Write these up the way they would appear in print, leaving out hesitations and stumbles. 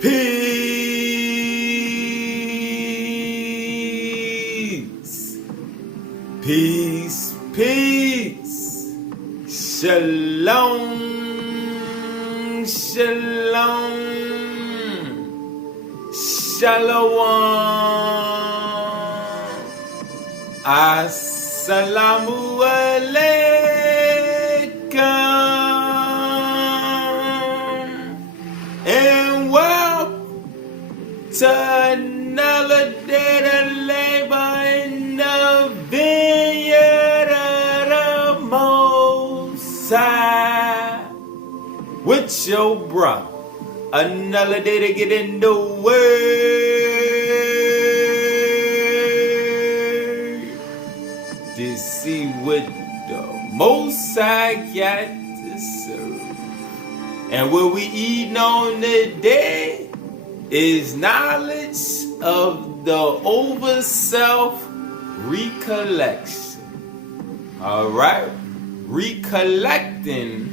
Peace. Peace. Peace. Shalom. Shalom. Shalom. Assalamu alaikum. And welcome to another day to labor in the vineyard of the Most High. With your brother, another day to get in the word to see what the Most High got to serve. And what we eating on today is knowledge of the Overself Recollection. Alright? Recollecting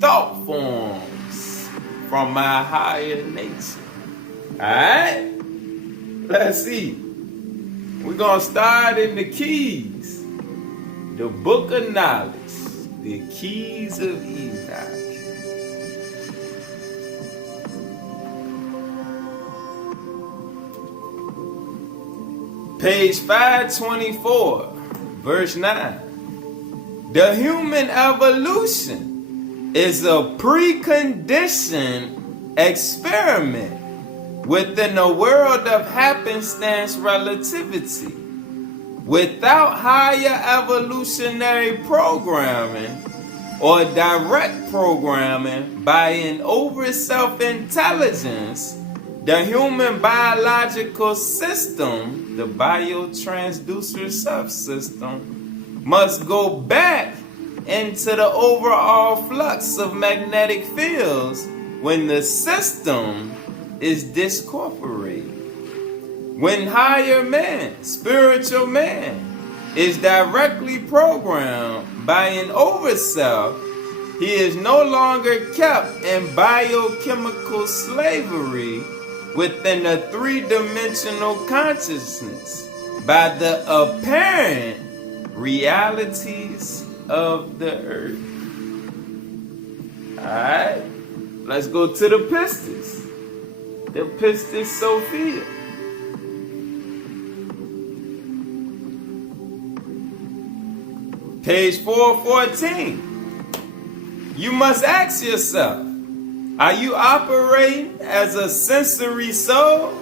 thought forms from my higher nature. Alright? Let's see. We're going to start in the keys. The book of knowledge. The keys of Enoch. Page 524, verse 9. The human evolution is a preconditioned experiment within a world of happenstance relativity. Without higher evolutionary programming or direct programming by an overself intelligence, the human biological system, the biotransducer subsystem, must go back into the overall flux of magnetic fields when the system is discorporated. When higher man, spiritual man, is directly programmed by an overself, he is no longer kept in biochemical slavery within a three-dimensional consciousness by the apparent realities of the earth. Alright, let's go to the Pistis. The Pistis Sophia. Page 414. You must ask yourself, are you operating as a sensory soul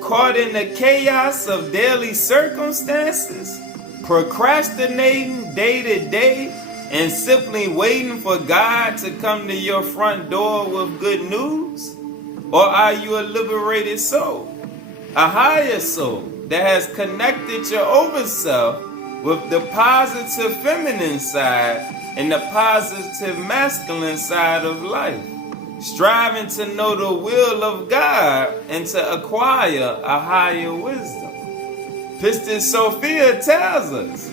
caught in the chaos of daily circumstances, procrastinating day to day and simply waiting for God to come to your front door with good news? Or are you a liberated soul, a higher soul that has connected your overself with the positive feminine side and the positive masculine side of life, striving to know the will of God and to acquire a higher wisdom? Pistis Sophia tells us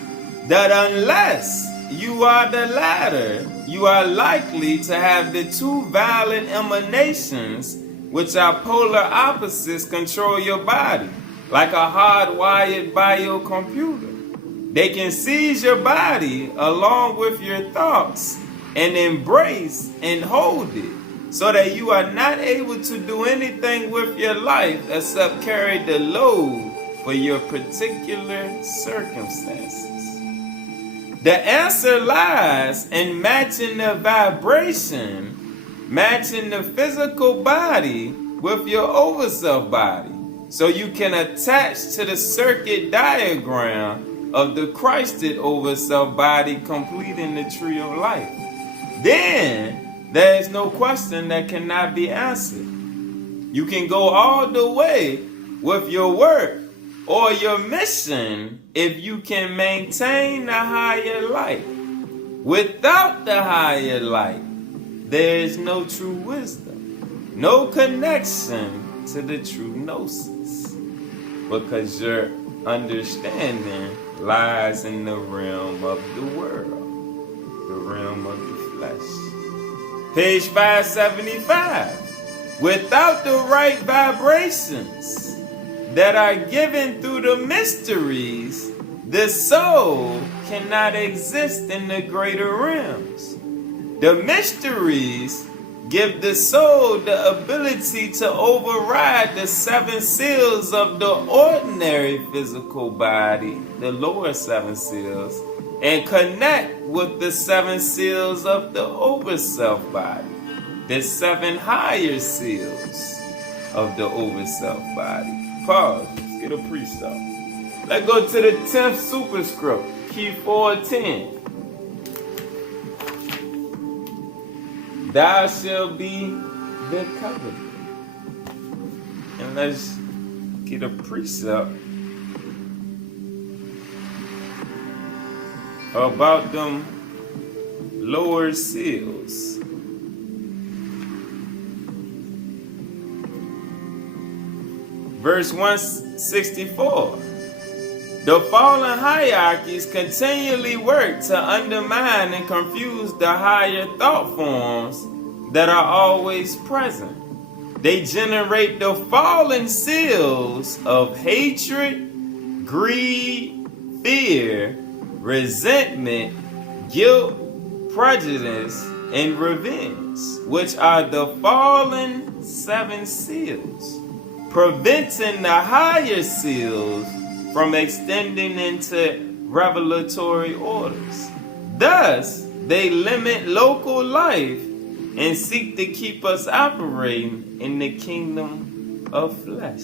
that unless you are the latter, you are likely to have the two violent emanations, which are polar opposites, control your body, like a hardwired biocomputer. They can seize your body along with your thoughts and embrace and hold it so that you are not able to do anything with your life except carry the load for your particular circumstances. The answer lies in matching the vibration, matching the physical body with your overself body, so you can attach to the circuit diagram of the Christed overself body, completing the tree of life. Then there is no question that cannot be answered. You can go all the way with your work or your mission if you can maintain the higher light. Without the higher light, there is no true wisdom, no connection to the true gnosis, because your understanding lies in the realm of the world, the realm of the flesh. Page 575. Without the right vibrations that are given through the mysteries, the soul cannot exist in the greater realms. The mysteries give the soul the ability to override the 7 seals of the ordinary physical body, the lower 7 seals, and connect with the 7 seals of the Overself body, the 7 higher seals of the Overself body. Pause. Let's get a precept. Let's go to the 10th superscript, key 410. Thou shalt be the covenant. And let's get a precept about them lower seals. Verse 164. The fallen hierarchies continually work to undermine and confuse the higher thought forms that are always present. They generate the fallen seals of hatred, greed, fear, resentment, guilt, prejudice, and revenge, which are the fallen 7 seals, preventing the higher seals from extending into revelatory orders. Thus, they limit local life and seek to keep us operating in the kingdom of flesh.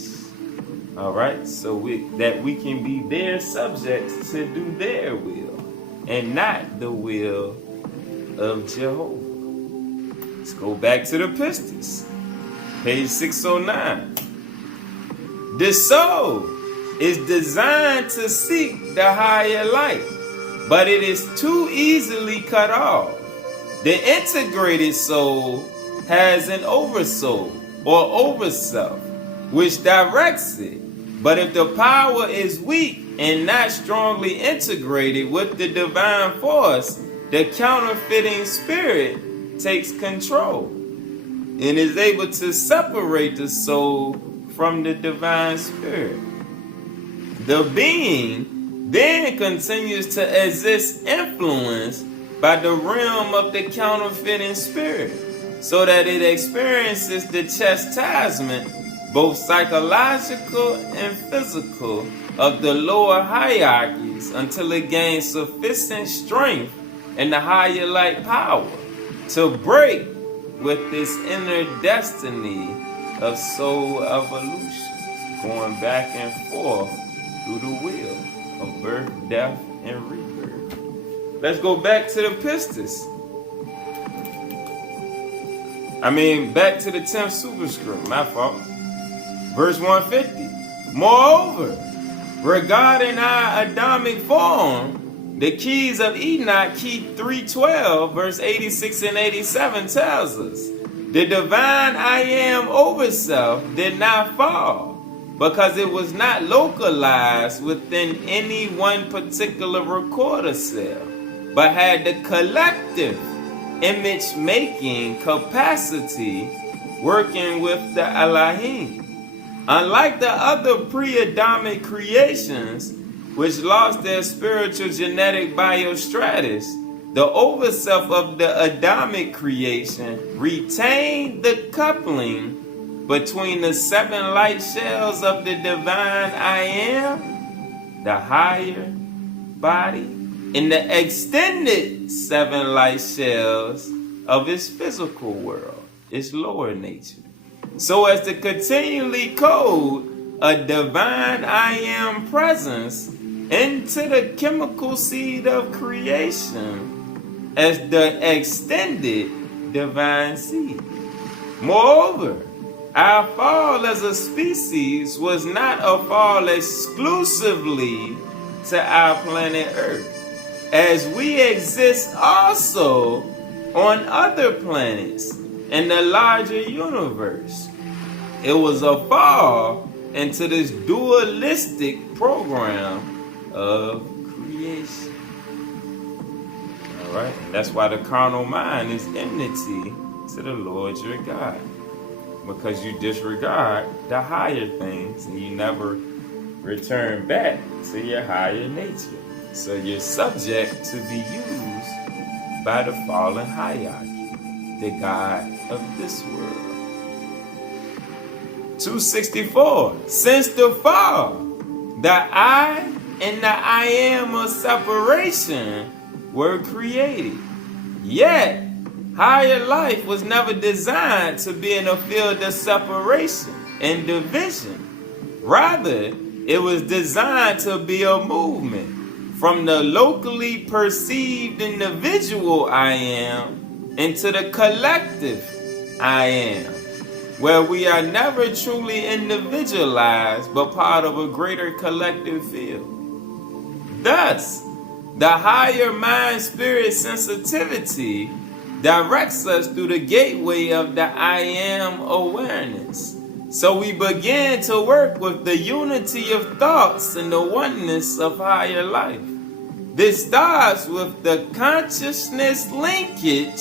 Alright, so that we can be their subjects to do their will and not the will of Jehovah. Let's go back to the Pistis, page 609. The soul is designed to seek the higher light, but it is too easily cut off. The integrated soul has an oversoul or overself, which directs it. But if the power is weak and not strongly integrated with the divine force, the counterfeiting spirit takes control and is able to separate the soul from the divine spirit. The being then continues to exist influenced by the realm of the counterfeiting spirit, so that it experiences the chastisement, both psychological and physical, of the lower hierarchies until it gains sufficient strength and the higher light power to break with this inner destiny of soul evolution, going back and forth through the wheel of birth, death, and rebirth. Let's go back to the Pistis. Back to the 10th superscript, my fault. Verse 150. Moreover, regarding our Adamic form, the keys of Enoch, key 312, verse 86 and 87 tells us, the divine I am Overself did not fall, because it was not localized within any one particular recorder cell, but had the collective image-making capacity working with the Elohim. Unlike the other pre-Adamic creations, which lost their spiritual genetic biostratus, the Overself of the Adamic creation retained the coupling between the 7 light shells of the divine I am, the higher body, and the extended 7 light shells of its physical world, its lower nature, so as to continually code a divine I am presence into the chemical seed of creation as the extended divine seed. Moreover, our fall as a species was not a fall exclusively to our planet Earth, as we exist also on other planets in the larger universe. It was a fall into this dualistic program of creation. Alright, and that's why the carnal mind is enmity to the Lord your God. because you disregard the higher things and you never return back to your higher nature. So you're subject to be used by the fallen hierarchy, the God of this world. 264. Since the fall, the I and the I am of separation were created. Yet, higher life was never designed to be in a field of separation and division. Rather, it was designed to be a movement from the locally perceived individual I am into the collective I am, where we are never truly individualized but part of a greater collective field. Thus, the higher mind-spirit sensitivity directs us through the gateway of the I am awareness. So we begin to work with the unity of thoughts and the oneness of higher life. This starts with the consciousness linkage,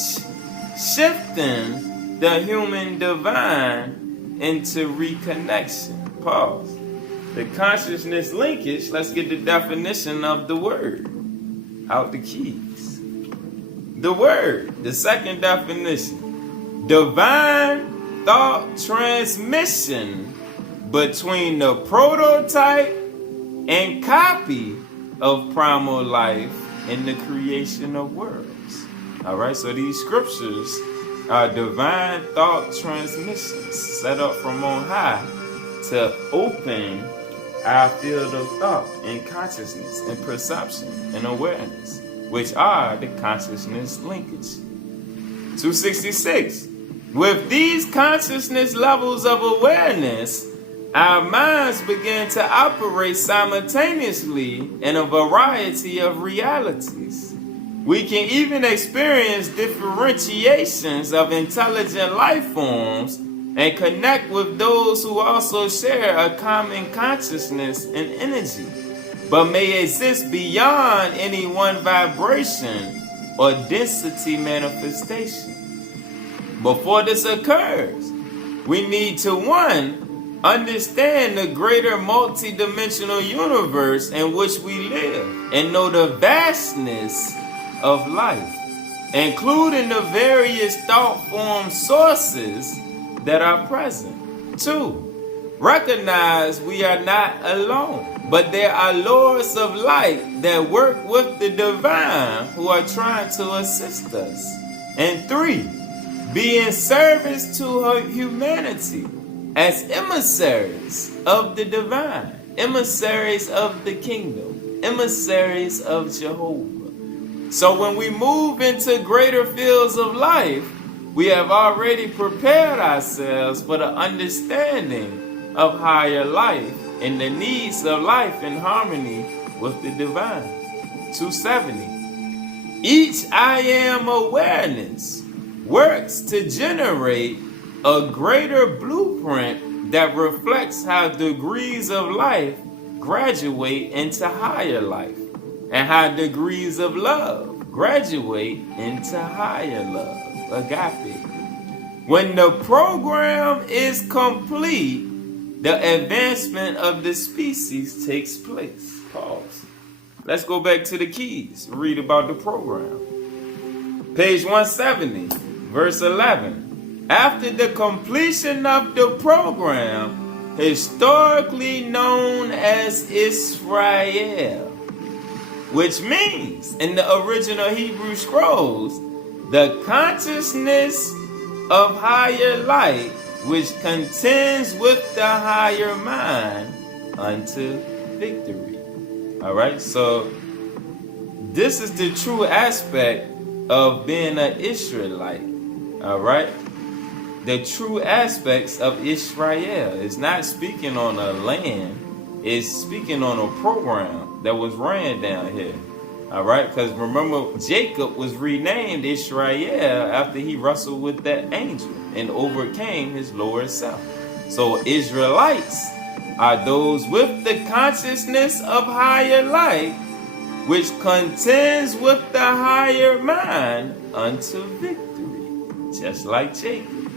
shifting the human divine into reconnection. Pause. The consciousness linkage, let's get the definition of the word out the keys. The word, the second definition, divine thought transmission between the prototype and copy of primal life in the creation of worlds. All right, so these scriptures are divine thought transmissions set up from on high to open our field of thought and consciousness and perception and awareness, which are the consciousness linkage. 266. With these consciousness levels of awareness, our minds begin to operate simultaneously in a variety of realities. We can even experience differentiations of intelligent life forms and connect with those who also share a common consciousness and energy, but may exist beyond any one vibration or density manifestation. Before this occurs, we need to, 1, understand the greater multidimensional universe in which we live and know the vastness of life, including the various thought form sources that are present. 2, recognize we are not alone, but there are lords of light that work with the divine who are trying to assist us. And 3, be in service to her humanity as emissaries of the divine, emissaries of the kingdom, emissaries of Jehovah. So when we move into greater fields of life, we have already prepared ourselves for the understanding of higher life and the needs of life in harmony with the divine. 270. Each I am awareness works to generate a greater blueprint that reflects how degrees of life graduate into higher life and how degrees of love graduate into higher love. Agape. When the program is complete, the advancement of the species takes place. Pause. Let's go back to the keys. Read about the program. Page 170, verse 11. After the completion of the program, historically known as Israel, which means in the original Hebrew scrolls, the consciousness of higher light, which contends with the higher mind unto victory. All right, so this is the true aspect of being an Israelite. All right, the true aspects of Israel is not speaking on a land, it's speaking on a program that was ran down here. All right, because remember, Jacob was renamed Israel after he wrestled with that angel and overcame his lower self. So Israelites are those with the consciousness of higher light, which contends with the higher mind unto victory, just like Jacob.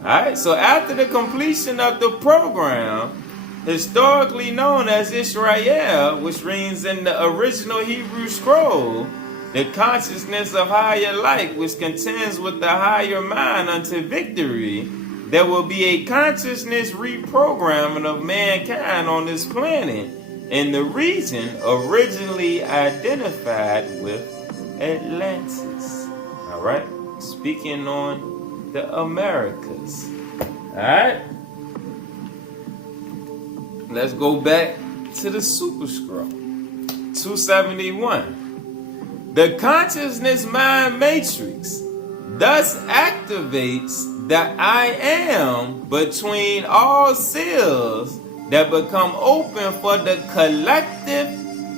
Alright, so after the completion of the program, historically known as Israel, which means in the original Hebrew scroll, the consciousness of higher light, which contends with the higher mind unto victory, there will be a consciousness reprogramming of mankind on this planet in the region originally identified with Atlantis. Alright, speaking on the Americas. Alright, let's go back to the Superscript. 271. The consciousness mind matrix thus activates the I am between all cells that become open for the collective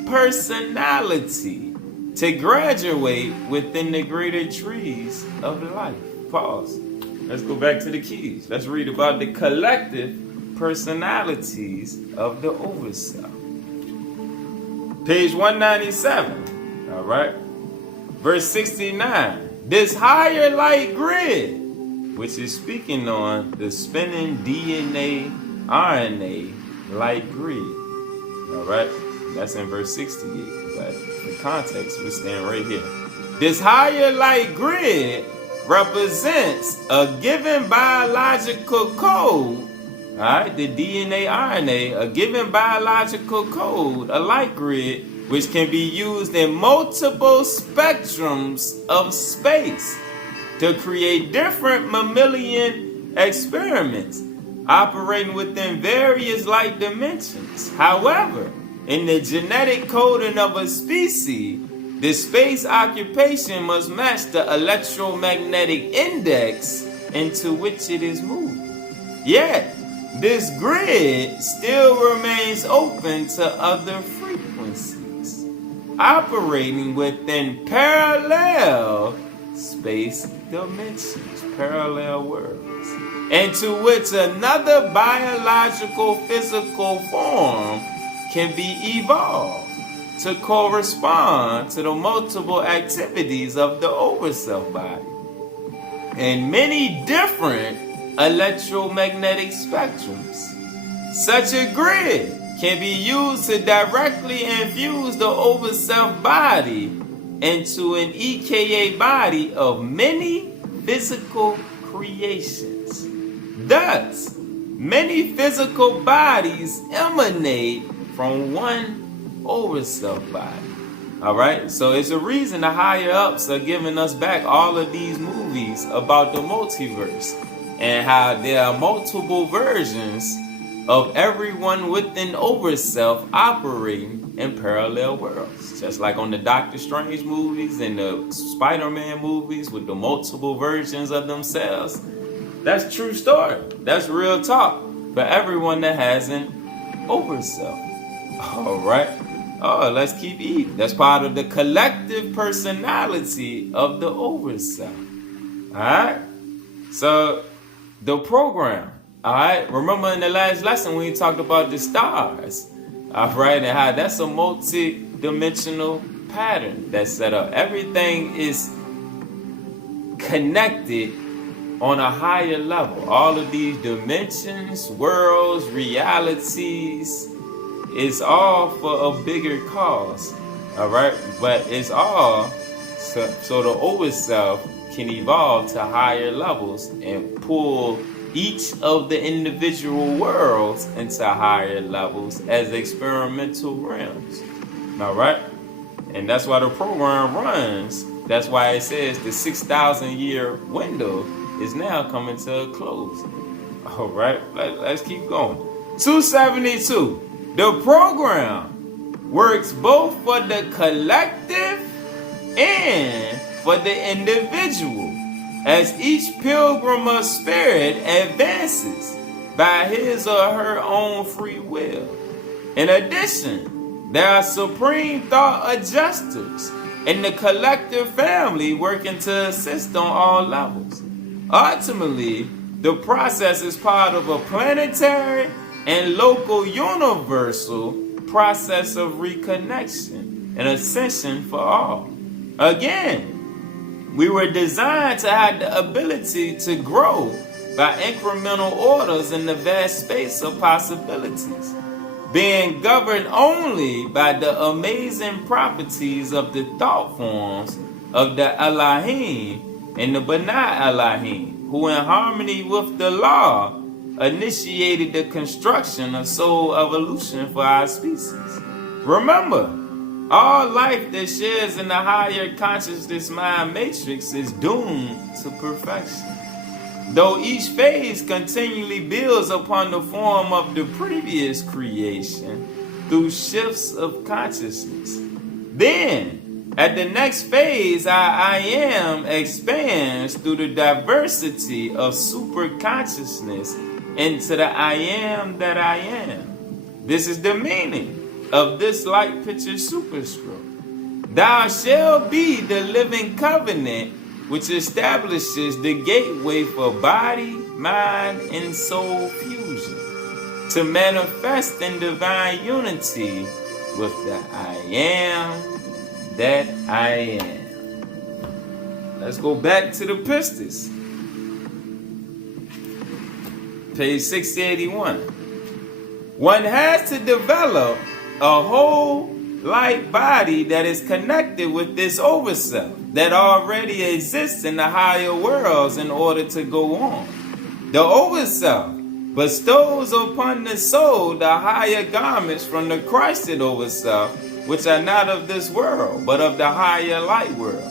personality to graduate within the greater trees of life. Pause. Let's go back to the keys. Let's read about the collective personalities of the Overself. Page 197. All right. Verse 69. This higher light grid, which is speaking on the spinning DNA, RNA light grid. All right. That's in verse 68. But for context, we stand right here. This higher light grid represents a given biological code. All right, the DNA, RNA, a given biological code, a light grid, which can be used in multiple spectrums of space to create different mammalian experiments operating within various light dimensions. However, in the genetic coding of a species, the space occupation must match the electromagnetic index into which it is moving. Yet, this grid still remains open to other frequencies, operating within parallel space dimensions, parallel worlds, into which another biological physical form can be evolved to correspond to the multiple activities of the Overself body and many different electromagnetic spectrums. Such a grid can be used to directly infuse the Overself body into an EKA body of many physical creations. Thus, many physical bodies emanate from one Overself body. Alright, so it's a reason the higher ups are giving us back all of these movies about the multiverse and how there are multiple versions of everyone within Overself operating in parallel worlds. Just like on the Doctor Strange movies and the Spider-Man movies with the multiple versions of themselves. That's true story. That's real talk for everyone that has an Overself. Alright. Oh, let's keep eating. That's part of the collective personality of the Overself. Alright? So, the program. Alright? Remember in the last lesson when we talked about the stars. Alright? And how that's a multi-dimensional pattern that's set up. Everything is connected on a higher level. All of these dimensions, worlds, realities, it's all for a bigger cause, all right? But it's all so the Overself can evolve to higher levels and pull each of the individual worlds into higher levels as experimental realms, all right? And that's why the program runs. That's why it says the 6,000-year window is now coming to a close. All right, let's keep going. 272. The program works both for the collective and for the individual as each pilgrim of spirit advances by his or her own free will. In addition, there are supreme thought adjusters in the collective family working to assist on all levels. Ultimately, the process is part of a planetary and local universal process of reconnection and ascension for all. Again, we were designed to have the ability to grow by incremental orders in the vast space of possibilities, being governed only by the amazing properties of the thought forms of the Elohim and the B'nai Elohim, who in harmony with the law initiated the construction of soul evolution for our species. Remember, all life that shares in the higher consciousness mind matrix is doomed to perfection, though each phase continually builds upon the form of the previous creation through shifts of consciousness. Then, at the next phase, our I am expands through the diversity of super consciousness into the I am that I am. This is the meaning of this light picture superscript. Thou shalt be the living covenant which establishes the gateway for body, mind, and soul fusion to manifest in divine unity with the I am that I am. Let's go back to the Pistis. Page 681. One has to develop a whole light body that is connected with this overself that already exists in the higher worlds in order to go on. The overself bestows upon the soul the higher garments from the Christed overself, which are not of this world, but of the higher light world.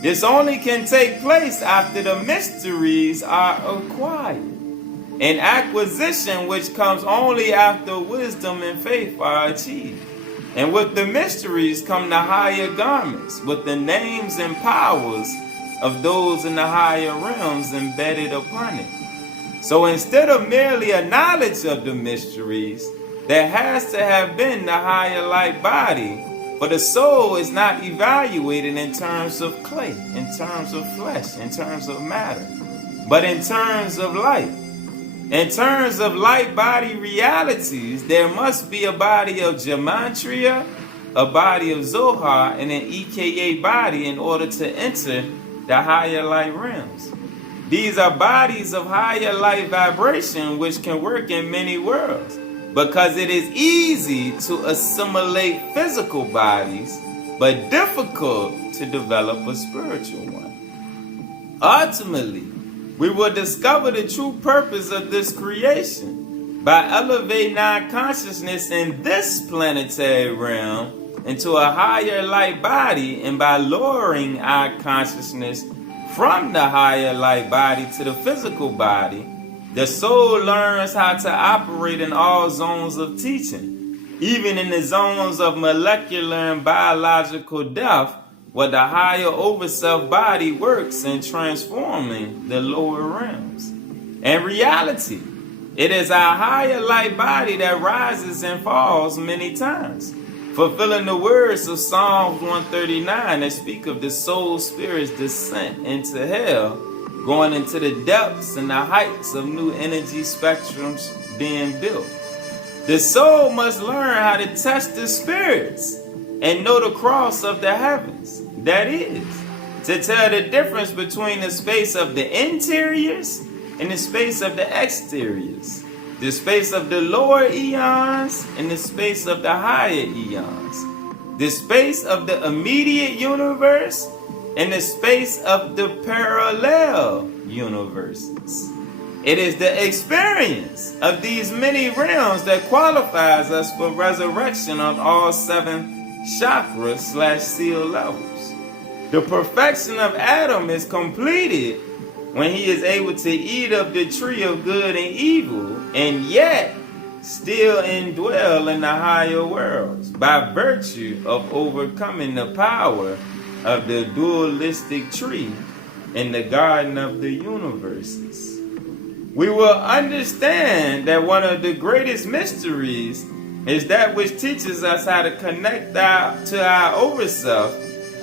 This only can take place after the mysteries are acquired. An acquisition which comes only after wisdom and faith are achieved. And with the mysteries come the higher garments, with the names and powers of those in the higher realms embedded upon it. So instead of merely a knowledge of the mysteries, there has to have been the higher light body, for the soul is not evaluated in terms of clay, in terms of flesh, in terms of matter, but in terms of light. In terms of light body realities, there must be a body of gematria, a body of Zohar, and an EKA body in order to enter the higher light realms. These are bodies of higher light vibration which can work in many worlds, because it is easy to assimilate physical bodies, but difficult to develop a spiritual one. Ultimately, we will discover the true purpose of this creation by elevating our consciousness in this planetary realm into a higher light body, and by lowering our consciousness from the higher light body to the physical body, the soul learns how to operate in all zones of teaching, even in the zones of molecular and biological death, where the higher overself body works in transforming the lower realms. In reality, it is our higher light body that rises and falls many times, fulfilling the words of Psalms 139 that speak of the soul spirit's descent into hell, going into the depths and the heights of new energy spectrums being built. The soul must learn how to test the spirits and know the cross of the heavens, that is, to tell the difference between the space of the interiors and the space of the exteriors, the space of the lower eons and the space of the higher eons, the space of the immediate universe and the space of the parallel universes. It is the experience of these many realms that qualifies us for resurrection on all 7 chakras/seal levels. The perfection of Adam is completed when he is able to eat of the tree of good and evil, and yet still indwell in the higher worlds by virtue of overcoming the power of the dualistic tree in the garden of the universes. We will understand that one of the greatest mysteries is that which teaches us how to connect to our overself,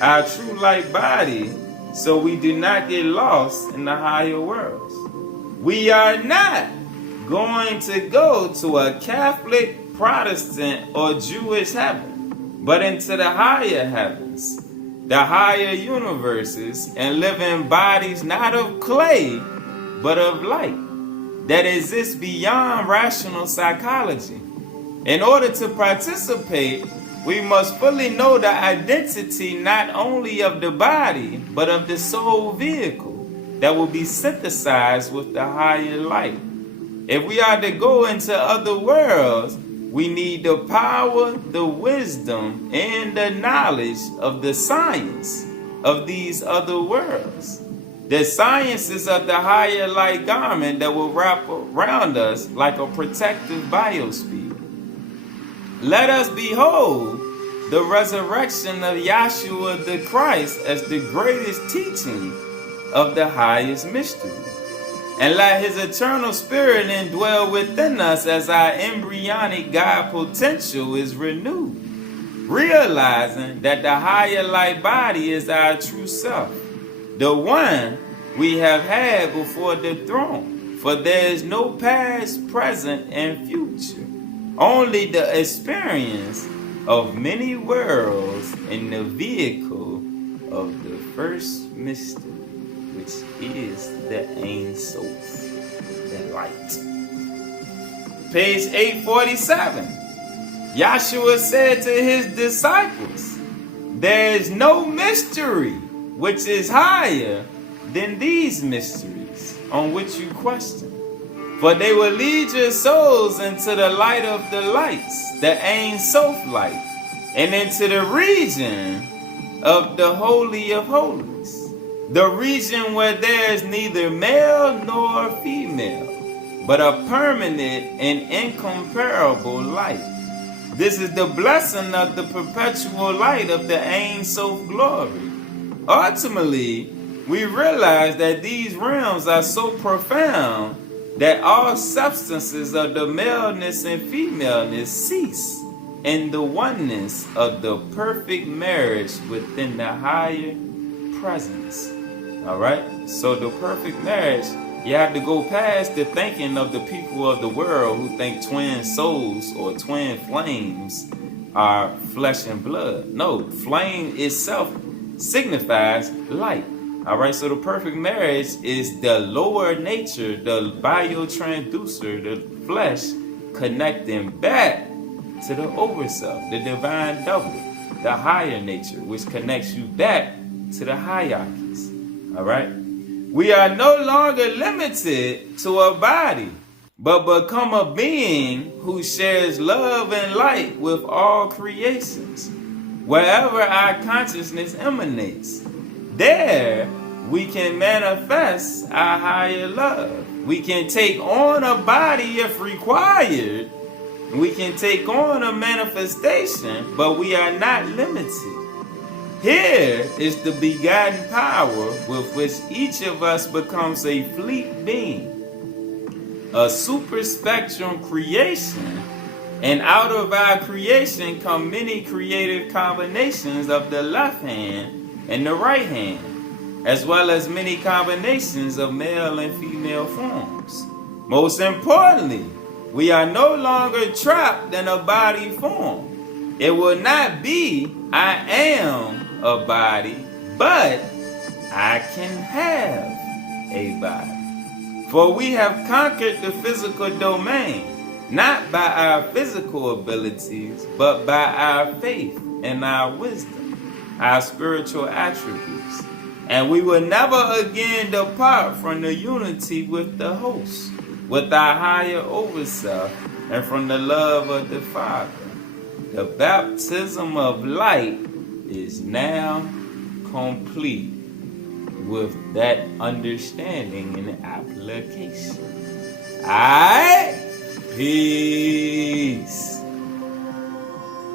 our true light body, so we do not get lost in the higher worlds. We are not going to go to a Catholic, Protestant, or Jewish heaven, but into the higher heavens, the higher universes, and live in bodies not of clay, but of light. that exists beyond rational psychology. In order to participate, we must fully know the identity not only of the body, but of the soul vehicle that will be synthesized with the higher light. If we are to go into other worlds, we need the power, the wisdom, and the knowledge of the science of these other worlds. The sciences of the higher light garment that will wrap around us like a protective biosphere. Let us behold the resurrection of Yahshua the Christ as the greatest teaching of the highest mystery. And let his eternal spirit indwell within us as our embryonic God potential is renewed, realizing that the higher light body is our true self, the one we have had before the throne. For there is no past, present, and future, only the experience of many worlds in the vehicle of the first mystery, which is the Ein Sof, the light. Page 847. Yahshua said to his disciples, there is no mystery which is higher than these mysteries on which you question. For they will lead your souls into the light of the lights, the Ein Sof light, and into the region of the Holy of Holies, the region where there is neither male nor female, but a permanent and incomparable light. This is the blessing of the perpetual light of the Ein Sof glory. Ultimately, we realize that these realms are so profound that all substances of the maleness and femaleness cease in the oneness of the perfect marriage within the higher presence. Alright? So the perfect marriage, you have to go past the thinking of the people of the world who think twin souls or twin flames are flesh and blood. No, flame itself signifies light. Alright, so the perfect marriage is the lower nature, the biotransducer, the flesh, connecting back to the Overself, the divine double, the higher nature, which connects you back to the hierarchies. Alright? We are no longer limited to a body, but become a being who shares love and light with all creations. Wherever our consciousness emanates, there we can manifest our higher love. We can take on a body if required. We can take on a manifestation, but we are not limited. Here is the begotten power with which each of us becomes a fleet being, a super spectrum creation, and out of our creation come many creative combinations of the left hand and the right hand, as well as many combinations of male and female forms. Most importantly, we are no longer trapped in a body form. It will not be I am a body, but I can have a body. For we have conquered the physical domain, not by our physical abilities, but by our faith and our wisdom, our spiritual attributes. And we will never again depart from the unity with the host, with our higher Overself, and from the love of the Father. The baptism of light is now complete with that understanding and application. Alright? Peace.